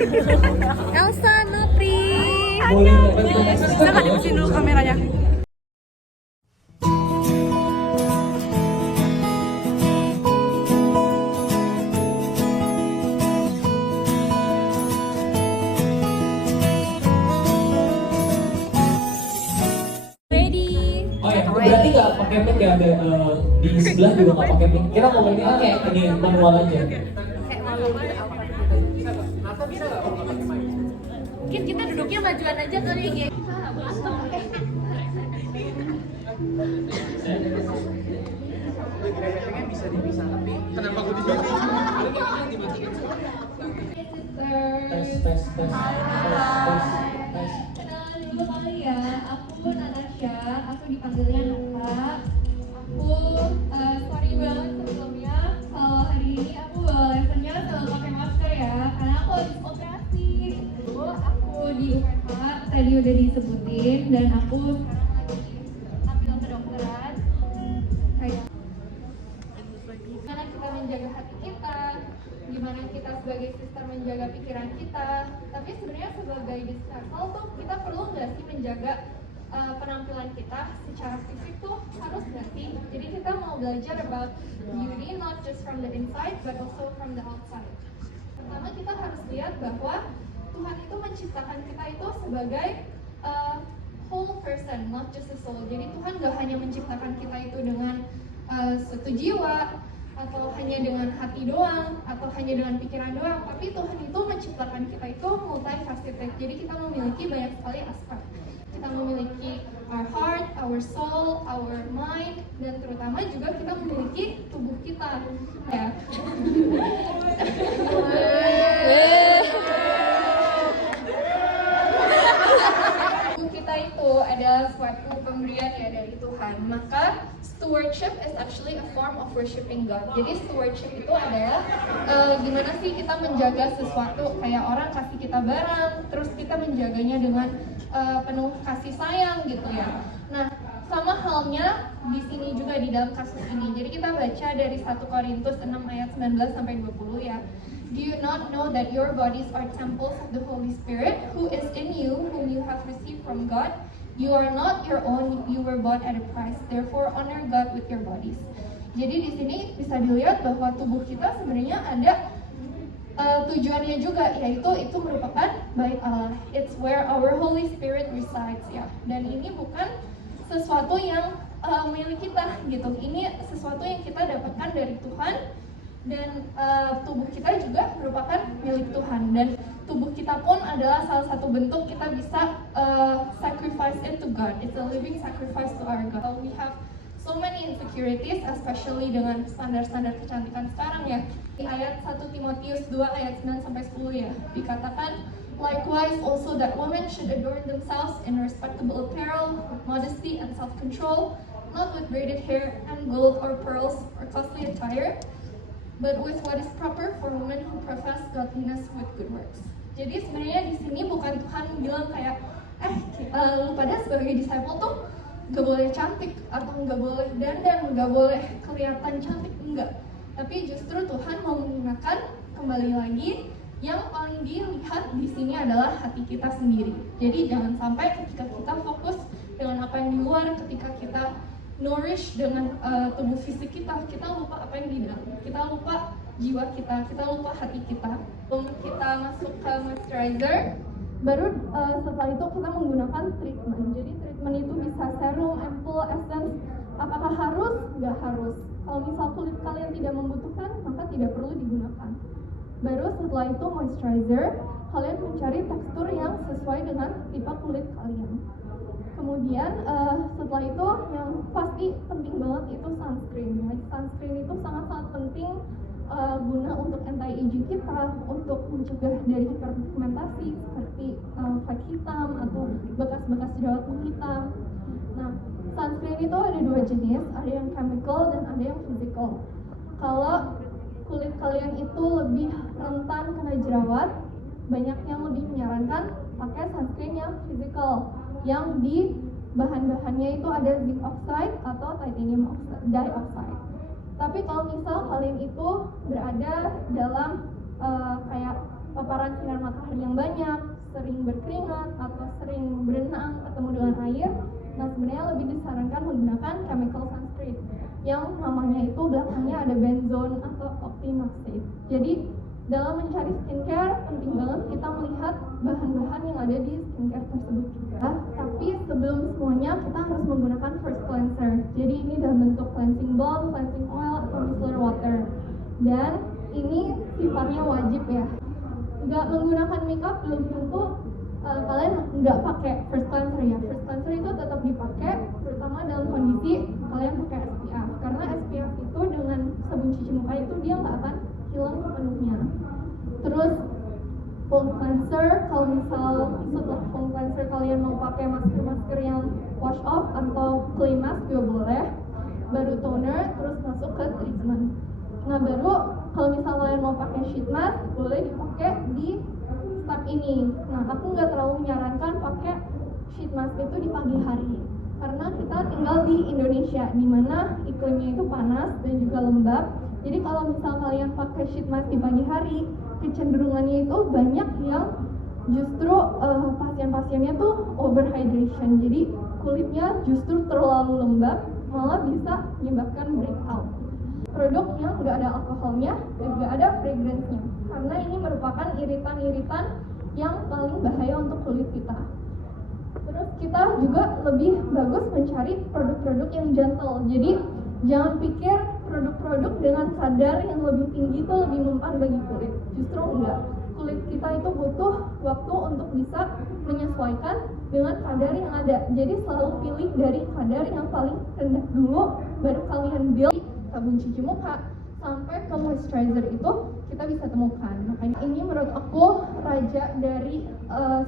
Elsa, Nopri. Boleh. Silakan diusin dulu kameranya. Oh ya, berarti nggak pakai mic ya, ada di sebelah juga nggak pakai mic. Kita mau ini kayak ini manual aja. Mungkin kita duduknya majuan aja kali ya. Bisa dipisah, tapi kenapa gue di sini? Tes. Kenalan dulu kali ya, aku Natasha, aku dipanggilnya Nova. Aku sorry banget sebelumnya kalau hari ini aku bawa lessonnya selalu pakai masker ya, karena aku habis operasi. Dulu aku di UPH tadi udah disebutin, dan aku ambil kedokteran. Kayak gimana kita menjaga hati kita, gimana kita sebagai sister menjaga pikiran kita. Tapi sebenarnya sebagai disciple tuh kita perlu nggak sih menjaga penampilan kita secara fisik tuh, harus nggak sih? Jadi kita mau belajar about beauty not just from the inside but also from the outside. Pertama kita harus lihat bahwa Tuhan itu menciptakan kita itu sebagai whole person, not just a soul. Jadi Tuhan nggak hanya menciptakan kita itu dengan satu jiwa, atau hanya dengan hati doang, atau hanya dengan pikiran doang, tapi Tuhan itu menciptakan kita itu multifaceted. Jadi kita memiliki banyak sekali aspek. Kita memiliki our heart, our soul, our mind, dan terutama juga kita memiliki tubuh kita. Ya. Tubuh kita itu adalah suatu pemberian ya dari Tuhan. Maka stewardship is actually a form of worshiping God. Jadi stewardship itu adalah gimana sih kita menjaga sesuatu, kayak orang kasih kita barang, terus kita menjaganya dengan penuh kasih sayang gitu ya. Nah, sama halnya di sini juga di dalam kasus ini. Jadi kita baca dari 1 Korintus 6 ayat 19 sampai 20 ya. Do you not know that your bodies are temples of the Holy Spirit who is in you, whom you have received from God? You are not your own, you were bought at a price. Therefore honor God with your bodies. Jadi di sini bisa dilihat bahwa tubuh kita sebenarnya ada tujuannya juga, yaitu itu merupakan bait Allah. It's where our Holy Spirit resides ya. Dan ini bukan sesuatu yang milik kita gitu. Ini sesuatu yang kita dapatkan dari Tuhan, dan tubuh kita juga merupakan milik Tuhan. Dan tubuh kita pun adalah salah satu bentuk kita bisa sacrifice it to God. It's a living sacrifice to our God. We have so many insecurities, especially dengan standar-standar kecantikan sekarang ya. Di ayat 1 Timotius 2 ayat 9 sampai 10 ya, dikatakan, likewise also that women should adorn themselves in respectable apparel, with modesty and self-control, not with braided hair and gold or pearls or costly attire, but with what is proper for women who profess godliness with good works. Jadi sebenarnya di sini bukan Tuhan bilang kayak, lu pada sebagai disciple tuh gak boleh cantik, atau gak boleh dandan, gak boleh kelihatan cantik, enggak. Tapi justru Tuhan mau menggunakan, kembali lagi, yang paling dilihat di sini adalah hati kita sendiri. Jadi jangan sampai ketika kita fokus dengan apa yang di luar, ketika kita nourish dengan tubuh fisik kita lupa apa yang di dalam. Kita lupa jiwa kita lupa hati kita. Sebelum kita masuk ke moisturizer, baru setelah itu kita menggunakan treatment. Jadi treatment itu bisa serum, ampoule, essence. Apakah harus? Nggak harus. Kalau misal kulit kalian tidak membutuhkan, maka tidak perlu digunakan. Baru setelah itu moisturizer, kalian mencari tekstur yang sesuai dengan tipe kulit kalian. Kemudian setelah itu yang pasti penting banget itu sunscreen. Sunscreen itu sangat-sangat penting guna untuk anti-aging kita, untuk mencegah dari hiperpigmentasi seperti flek hitam atau bekas-bekas jerawat menghitam. Nah, sunscreen itu ada dua jenis, ada yang chemical dan ada yang physical. Kalau kulit kalian itu lebih rentan kena jerawat, banyak yang lebih menyarankan pakai sunscreen yang physical, yang di bahan-bahannya itu ada zinc oxide atau titanium dioxide. Tapi kalau misal kalian itu berada dalam kayak paparan sinar matahari yang banyak, sering berkeringat atau sering berenang ketemu dengan air. Nah, sebenarnya lebih disarankan menggunakan chemical sunscreen yang namanya itu belakangnya ada benzone atau octinoxate. Jadi dalam mencari skincare penting banget kita melihat bahan-bahan yang ada di skincare tersebut juga. Tapi sebelum semuanya kita harus menggunakan first cleanser. Jadi ini dalam bentuk cleansing balm, cleansing oil, atau micellar water. Dan ini sifatnya wajib ya. Nggak menggunakan makeup belum tentu kalian nggak pakai first cleanser ya. First cleanser itu tetap dipakai, terutama dalam kondisi kalian pakai SPF. Karena SPF itu dengan sabun cuci muka itu dia nggak akan hilang sepenuhnya. Terus foam cleanser, kalau misal setelah foam cleanser kalian mau pakai masker yang wash off atau clay mask juga boleh. Baru toner, terus masuk ke treatment. Nah baru kalau misal kalian mau pakai sheet mask boleh dipakai di step ini. Nah aku nggak terlalu menyarankan pakai sheet mask itu di pagi hari karena kita tinggal di Indonesia di mana iklimnya itu panas dan juga lembab. Jadi kalau misal kalian pakai sheet mask di pagi hari, kecenderungannya itu banyak yang justru pasien-pasiennya tuh overhydration. Jadi kulitnya justru terlalu lembab, malah bisa menyebabkan breakout. Produk yang nggak ada alkoholnya dan nggak ada fragrance-nya, karena ini merupakan iritan-iritan yang paling bahaya untuk kulit kita. Terus kita juga lebih bagus mencari produk-produk yang gentle. Jadi jangan pikir produk-produk dengan kadar yang lebih tinggi itu lebih mempan bagi kulit. Justru enggak. Kulit kita itu butuh waktu untuk bisa menyesuaikan dengan kadar yang ada. Jadi selalu pilih dari kadar yang paling rendah dulu, baru kalian build sabun cuci muka sampai ke moisturizer itu kita bisa temukan. Makanya ini menurut aku raja dari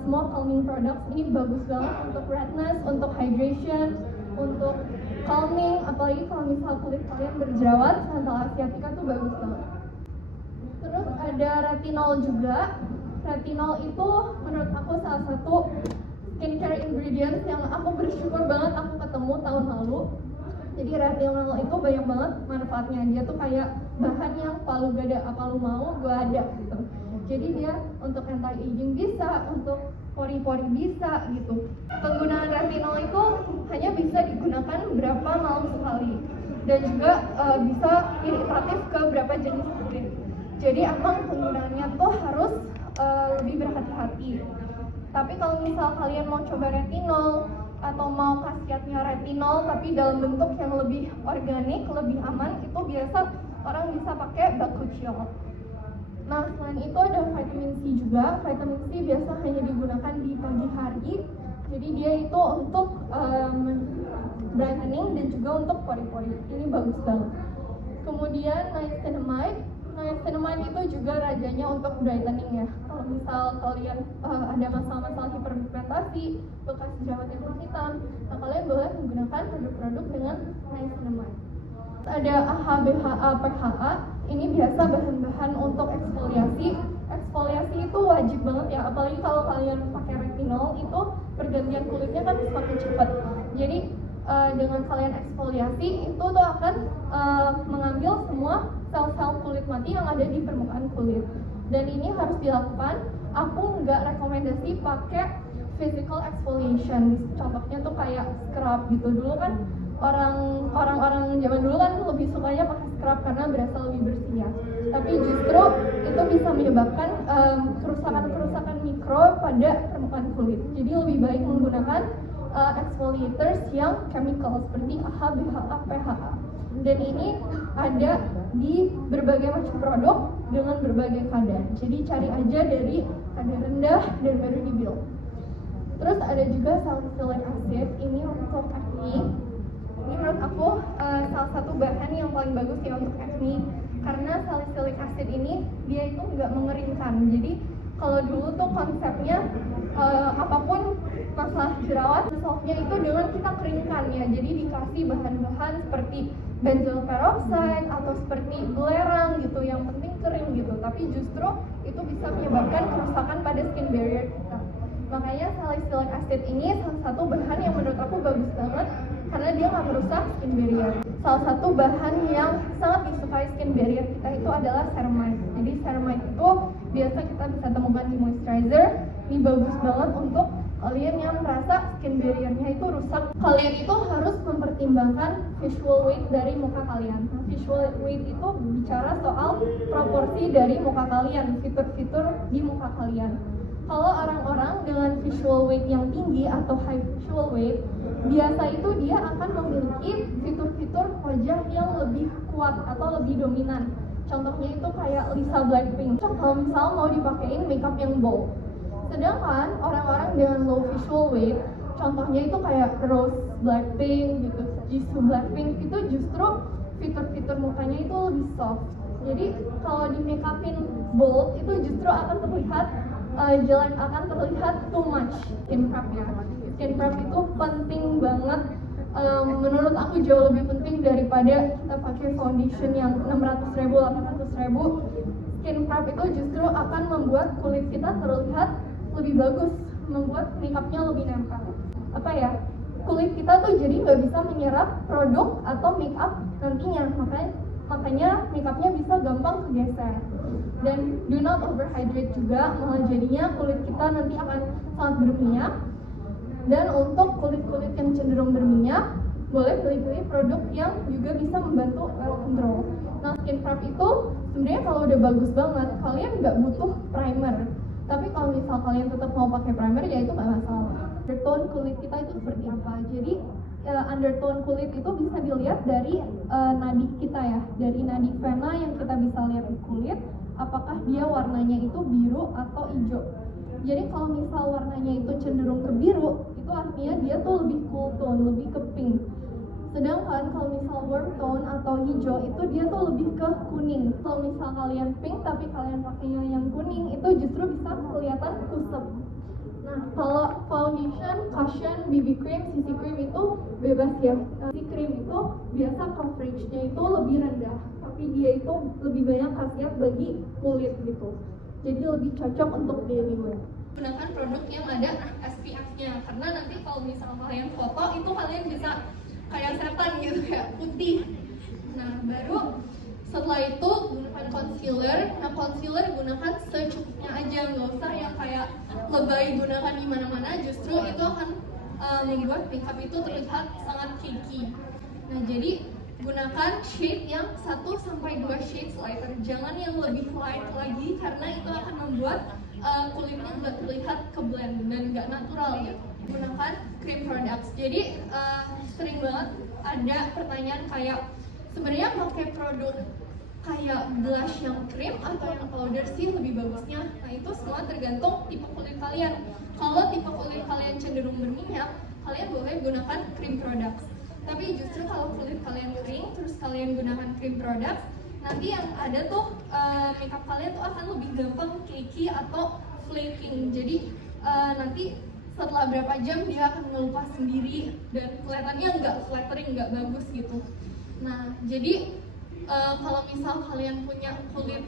semua calming products. Ini bagus banget untuk redness, untuk hydration, untuk calming, apalagi kalau misal kulit kalian berjerawat, santal asiatica tuh bagus banget. Terus ada retinol juga. Retinol itu menurut aku salah satu skincare ingredients yang aku bersyukur banget aku ketemu tahun lalu. Jadi retinol itu banyak banget manfaatnya. Dia tuh kayak bahan yang palu gak ada apa lu mau, gue ada gitu. Jadi dia untuk anti-aging bisa, untuk pori-pori bisa gitu. Penggunaan retinol itu hanya bisa digunakan berapa malam sekali dan juga bisa iritatif ke beberapa jenis kulit. Jadi emang penggunaannya tuh harus lebih berhati-hati. Tapi kalau misal kalian mau coba retinol atau mau khasiatnya retinol tapi dalam bentuk yang lebih organik, lebih aman, itu biasa orang bisa pakai bakuchiol. Nah, selain itu ada vitamin C juga. Vitamin C biasa hanya digunakan di pagi hari. Jadi dia itu untuk brightening dan juga untuk pori-pori. Ini bagus banget. Kemudian niacinamide. Niacinamide itu juga rajanya untuk brightening ya. Kalau misal kalian ada masalah-masalah hiperpigmentasi, bekas jerawat yang hitam, nah kalian boleh menggunakan produk-produk dengan niacinamide. Ada AHA, BHA, PHA. Ini biasa bahan-bahan untuk eksfoliasi. Eksfoliasi itu wajib banget ya, apalagi kalau kalian pakai retinol itu pergantian kulitnya kan semakin cepat. Jadi dengan kalian eksfoliasi itu tuh akan mengambil semua sel-sel kulit mati yang ada di permukaan kulit. Dan ini harus dilakukan. Aku nggak rekomendasi pakai physical exfoliation. Contohnya tuh kayak scrub gitu. Dulu kan orang-orang zaman dulu kan lebih sukanya pakai scrub karena berasa lebih bersih ya. Tapi justru itu bisa menyebabkan kerusakan-kerusakan mikro pada permukaan kulit. Jadi lebih baik menggunakan exfoliators yang chemical seperti AHA, BHA, PHA. Dan ini ada di berbagai macam produk dengan berbagai kadar. Jadi cari aja dari kadar rendah dan baru di-build. Terus ada juga salicylic acid, ini untuk acne. Ini menurut aku salah satu bahan yang paling bagus ya untuk acne, karena salicylic acid ini dia itu nggak mengeringkan. Jadi kalau dulu tuh konsepnya apapun masalah jerawat, solve-nya itu dengan kita keringkan ya. Jadi dikasih bahan-bahan seperti benzoyl peroxide atau seperti belerang gitu, yang penting kering gitu. Tapi justru itu bisa menyebabkan kerusakan pada skin barrier kita. Makanya salicylic acid ini salah satu bahan yang menurut aku bagus banget karena dia nggak merusak skin barrier. Salah satu bahan yang sangat disukai skin barrier kita itu adalah ceramide. Jadi ceramide itu biasa biasa kita bisa temukan di moisturizer. Ini bagus banget untuk kalian yang merasa skin barrier-nya itu rusak. Kalian itu harus mempertimbangkan visual weight dari muka kalian. Nah, visual weight itu bicara soal proporsi dari muka kalian, fitur-fitur di muka kalian. Kalau orang-orang dengan visual weight yang tinggi atau high visual weight, biasa itu dia akan memiliki fitur-fitur wajah yang lebih kuat atau lebih dominan. Contohnya itu kayak Lisa Blackpink. Kalau misal mau dipakein makeup yang bold. Sedangkan orang-orang dengan low visual weight, contohnya itu kayak Rose Blackpink gitu, Jisoo Blackpink, itu justru fitur-fitur mukanya itu lebih soft. Jadi kalau di makeupin bold itu justru akan terlihat akan terlihat too much skin prep ya. Skin prep itu penting banget. Menurut aku jauh lebih penting daripada kita pakai foundation yang 600.000, 800.000. Skin prep itu justru akan membuat kulit kita terlihat lebih bagus, membuat makeupnya lebih nempel. Apa ya? Kulit kita tuh jadi nggak bisa menyerap produk atau makeup nantinya, makanya makeupnya bisa gampang kegeser. Dan do not overhydrate juga, malah jadinya kulit kita nanti akan sangat berminyak. Dan untuk kulit-kulit yang cenderung berminyak, boleh pilih-pilih produk yang juga bisa membantu oil control. Nah, skin prep itu sebenarnya kalau udah bagus banget, kalian nggak butuh primer. Tapi kalau misal kalian tetap mau pakai primer, ya itu nggak masalah. Undertone kulit kita itu seperti apa? Jadi undertone kulit itu bisa dilihat dari nadi kita ya, dari nadi vena yang kita bisa lihat di kulit. Apakah dia warnanya itu biru atau hijau? Jadi kalau misal warnanya itu cenderung ke biru, itu artinya dia tuh lebih cool tone, lebih ke pink. Sedangkan kalau misal warm tone atau hijau itu dia tuh lebih ke kuning. Kalau misal kalian pink tapi kalian pakainya yang kuning, itu justru bisa kelihatan kusam. Nah, kalau foundation, cushion, BB cream, CC cream itu bebas ya. CC cream itu biasa coveragenya itu lebih rendah, tapi dia itu lebih banyak khasiat bagi kulit gitu. Jadi lebih cocok untuk daily wear. Gunakan produk yang ada SPF-nya, karena nanti kalau misal kalian foto itu kalian bisa kayak setan gitu, kayak putih. Nah, baru setelah itu gunakan concealer. Nah, concealer gunakan secukupnya aja, nggak usah yang kayak lebay gunakan di mana-mana. Justru itu akan membuat makeup itu terlihat sangat cakey. Nah, jadi gunakan shade yang 1-2 shades lighter. Jangan yang lebih light lagi, karena itu akan membuat kulitnya nggak terlihat ke blend dan nggak natural gitu. Gunakan cream products. Jadi sering banget ada pertanyaan kayak, sebenarnya pakai produk kayak blush yang cream atau yang powder sih lebih bagusnya? Nah, itu semua tergantung tipe kulit kalian. Kalau tipe kulit kalian cenderung berminyak, kalian boleh gunakan cream products. Tapi justru kalau kulit kalian kering, terus kalian gunakan cream products, nanti yang ada tuh makeup kalian tuh akan lebih gampang cakey atau flaking. Jadi nanti setelah berapa jam dia akan ngelupas sendiri dan kelihatannya nggak flattering, nggak bagus gitu. Nah, jadi kalau misal kalian punya kulit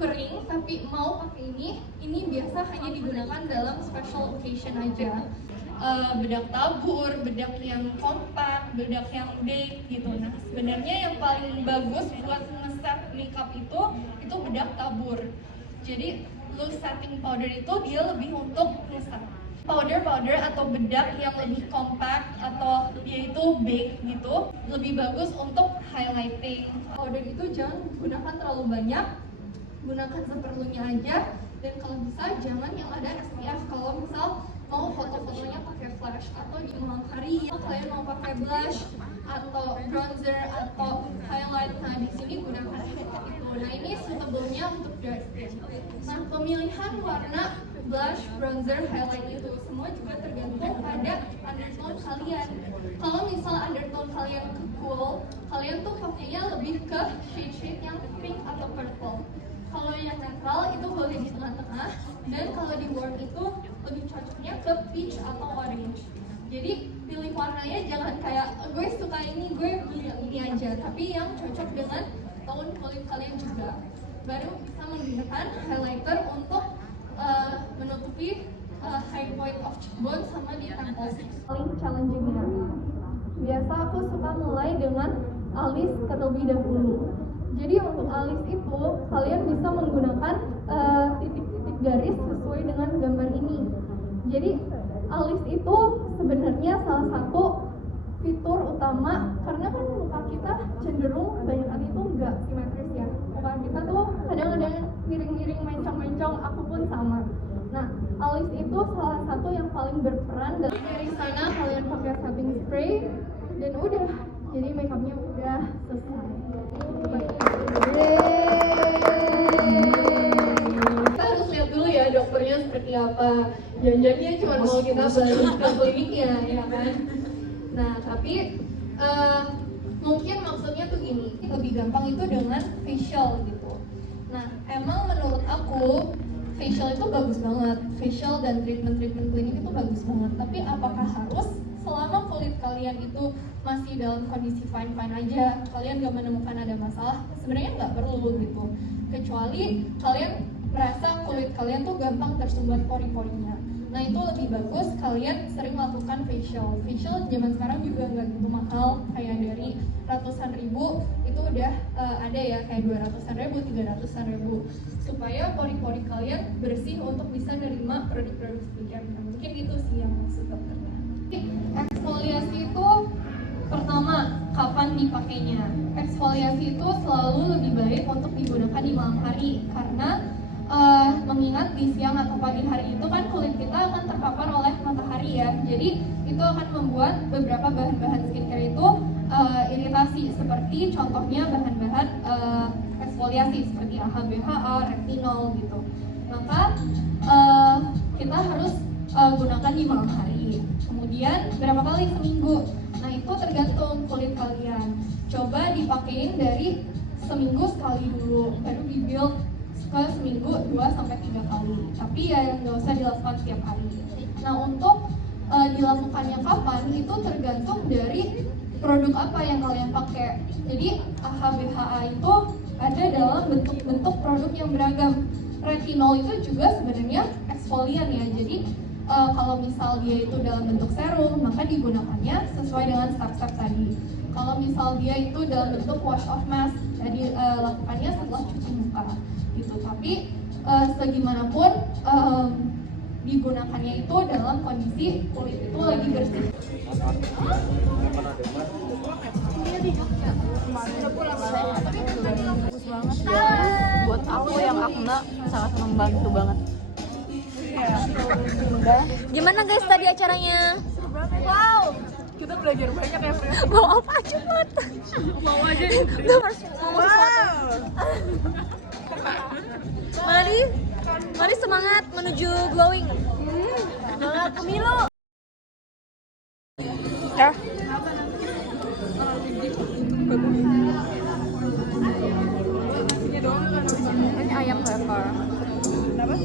kering tapi mau pakai ini biasa hanya digunakan dalam special occasion aja. Bedak tabur, bedak yang kompak, bedak yang bake gitu. Nah, sebenarnya yang paling bagus buat nge-set makeup itu bedak tabur. Jadi loose setting powder itu dia lebih untuk nge-set. Powder atau bedak yang lebih compact atau dia itu bake gitu lebih bagus untuk highlighting. Powder itu jangan gunakan terlalu banyak, gunakan seperlunya aja, dan kalau bisa jangan yang ada SPF. Kalau misal mau foto-fotonya pakai flash atau di malam hari, kalian mau pakai blush atau bronzer atau highlight, nah di sini gunakan itu. Nah, ini suitable-nya untuk dry skin. Nah, pemilihan warna blush, bronzer, highlight itu semua juga tergantung pada undertone kalian. Kalau misal undertone kalian ke cool, kalian tuh pakainya lebih ke shade-shade yang pink atau purple. Kalau yang netral itu boleh di tengah-tengah, dan kalau di warm itu lebih cocoknya ke peach atau orange. Jadi pilih warnanya jangan kayak gue suka ini, gue beli yang ini aja, tapi yang cocok dengan tone kulit kalian juga. Baru bisa menggunakan highlighter untuk menutupi high point of cheekbone sama di temples. Paling challenging-nya, biasa aku suka mulai dengan alis terlebih dahulu. Jadi untuk alis itu kalian bisa menggunakan titik-titik garis sesuai dengan gambar ini. Jadi alis itu sebenarnya salah satu fitur utama, karena kan muka kita cenderung banyak kali itu nggak simetris ya. Muka kita tuh kadang-kadang miring-miring, mencong-mencong, aku pun sama. Nah, alis itu salah satu yang paling berperan. Dari sana kalian pakai setting spray dan udah, jadi makeupnya udah selesai. Kita harus lihat dulu ya dokternya seperti apa. Jangan-jangan cuma mau kita balik ke kliniknya, ya kan? Nah, tapi mungkin maksudnya tuh gini, lebih gampang itu dengan facial gitu. Nah, emang menurut aku facial itu bagus banget, facial dan treatment klinik itu bagus banget. Tapi apakah harus selama kulit kalian itu masih dalam kondisi fine aja, kalian gak menemukan ada masalah? Sebenarnya nggak perlu gitu. Kecuali kalian merasa kulit kalian tuh gampang tersumbat pori-porinya. Nah, itu lebih bagus kalian sering lakukan facial. Facial zaman sekarang juga nggak gitu mahal, kayak dari ratusan ribu itu udah ada ya, kayak 200-an ribu, 300-an ribu, supaya pori-pori kalian bersih untuk bisa nerima produk-produk skincare. Mungkin itu sih yang maksud dokternya. Eksfoliasi itu pertama, kapan dipakainya? Eksfoliasi itu selalu lebih baik untuk digunakan di malam hari, karena mengingat di siang atau pagi hari itu kan kulit kita akan terpapar oleh matahari ya. Jadi itu akan membuat beberapa bahan-bahan skincare itu iritasi, seperti contohnya bahan-bahan eksfoliasi seperti AHA, BHA, retinol gitu. Maka kita harus gunakan di malam hari. Kemudian berapa kali seminggu? Nah, itu tergantung kulit kalian. Coba dipakein dari seminggu sekali dulu, baru di-build ke seminggu 2-3 kali. Tapi ya nggak usah dilakukan setiap hari. Nah, untuk dilakukannya kapan itu tergantung dari produk apa yang kalian pakai. Jadi AHA BHA itu ada dalam bentuk-bentuk produk yang beragam. Retinol itu juga sebenarnya eksfolian ya. Jadi kalau misal dia itu dalam bentuk serum, maka digunakannya sesuai dengan step-step tadi. Kalau misal dia itu dalam bentuk wash off mask, jadi lakukannya setelah cuci muka gitu. Tapi segimanapun digunakannya itu dalam kondisi kulit itu lagi bersih. Bagus banget ya. Buat aku yang akne sangat membantu banget. Gimana guys tadi acaranya? Wow, kita belajar banyak ya, Fri. Mau apa aja buat? Mau aja nih. Udah harus mau sesuatu. Mari semangat menuju glowing. Semangat pemilu. Ya. Ini ayam bakar. Kenapa?